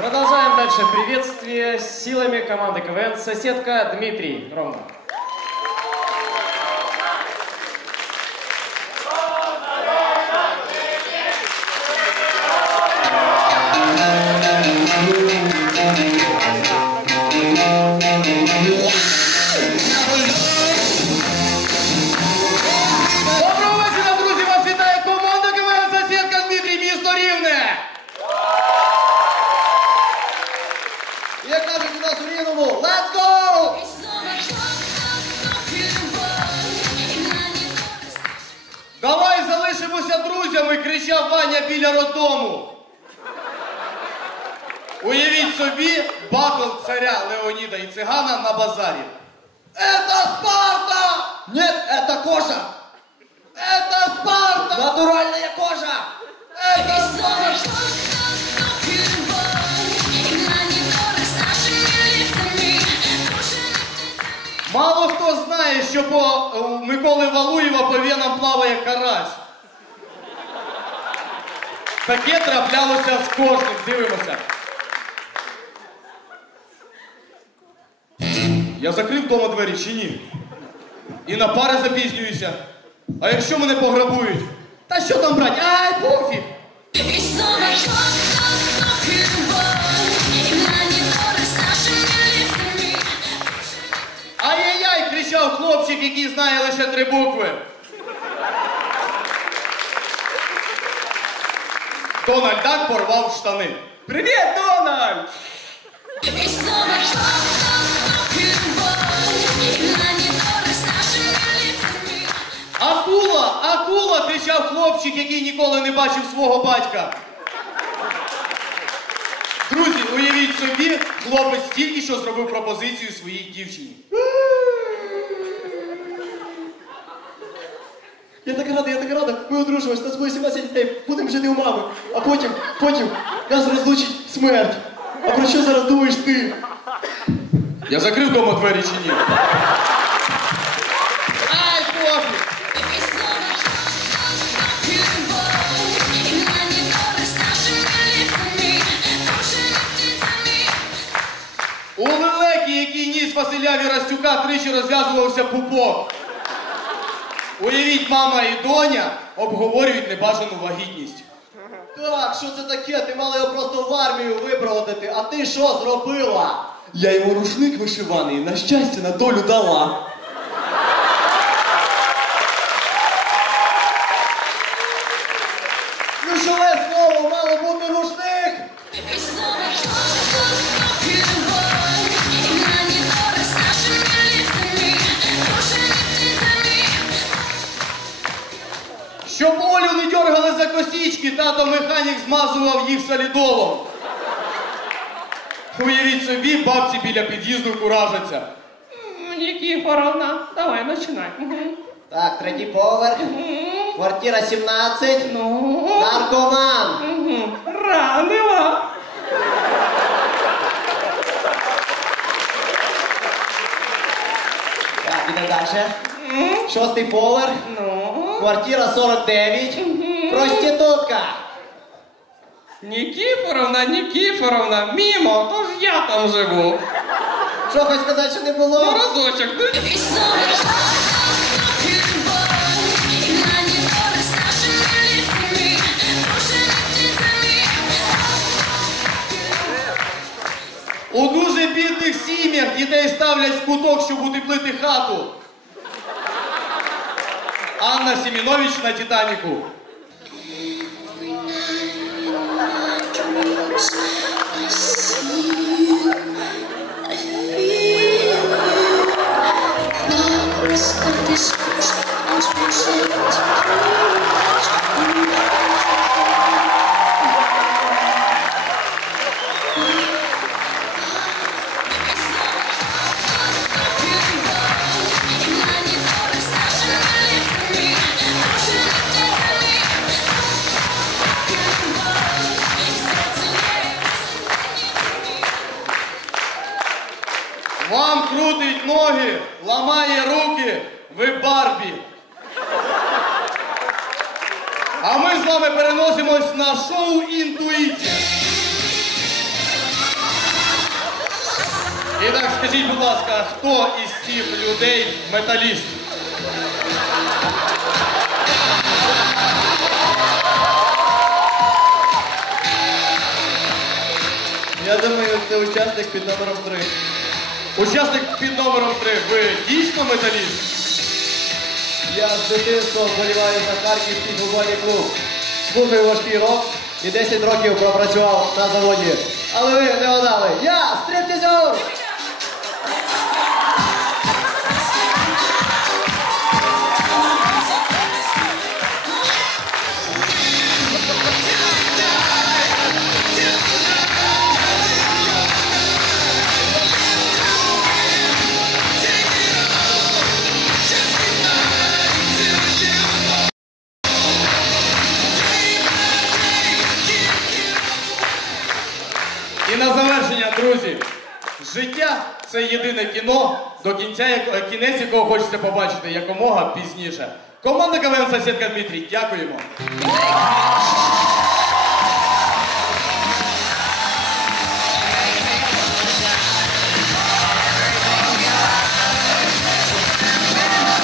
Продолжаем дальше приветствие силами команды КВН «Соседка» Дмитрий Роман. залишимося друзями, кричав Ваня біля роддому. Уявіть собі батл царя Леоніда і цигана на базарі. Это Спарта! Нет, это кожа! Это Спарта! Натуральная кожа! Это Спарта! Мало хто знає, що по е, у Миколи Валуєва по венам плаває карась. Таке траплялося з кожним. Дивимося. Я закрив вдома двері чи ні? І на пари запізнююся. А якщо мене пограбують? Та що там брать? Ай, пофіг! Ай-яй-яй! кричав хлопчик, який знає лише три букви. Дональд Дак порвав штани. Привіт, Дональд! Акула! Акула! кричав хлопчик, який ніколи не бачив свого батька. Друзі, уявіть собі, хлопець тільки що зробив пропозицію своїй дівчині. Я так рада, я так рада. Ми одружимось, нас буде 17 дітей, будемо жити у мами. А потім, потім нас розлучить смерть. А про що зараз думаєш ти? Я закрив дома двері чи ні? Ай, пофіг! У лелеки, який ніс Василя Вірастюка, тричі розв'язувався пупок. Уявіть, мама і доня обговорюють небажану вагітність. Так, що це таке? Ти мала його просто в армію випроводити, а ти що зробила? Я йому рушник вишиваний, на щастя, на долю дала. Ключове слово мало бути рушник! Не косічки, тато механік змазував їх солідолом. Уявіть собі, бабці біля під'їзду куражаться. Никифоровна, давай, начинай. Мгм. Так, третій поверх, Мгм. квартира 17, Ну, наркоман. мгм. ранила. Так, ідемо далі. Шостий поверх, Ну, квартира 49, проститутка. Никифоровна, Никифоровна, мимо, то ж я там живу. Що хоч сказати, що не було? Ну, було? разочек, ну, У дуже бідних сім'ях дітей ставлять в куток, щоб утеплити хату. Анна Сімінович на Титаніку. this Вам крутить ноги, ламає руки, ви Барбі. А ми з вами переносимось на шоу Інтуїція. І так скажіть, будь ласка, хто із цих людей металіст? Я думаю, це учасник під номером 3. Учасник під номером 3. Ви дійсно металіст? Я з дитинства вболіваю за Харківський футбольний клуб. Слухаю важкий рок і 10 років пропрацював на заводі. Але ви не гадали. Я стриптизер! І на завершення, друзі, життя це єдине кіно, до кінця кінець якого хочеться побачити якомога пізніше. Команда КВН Сосідка Дмитрій, дякуємо.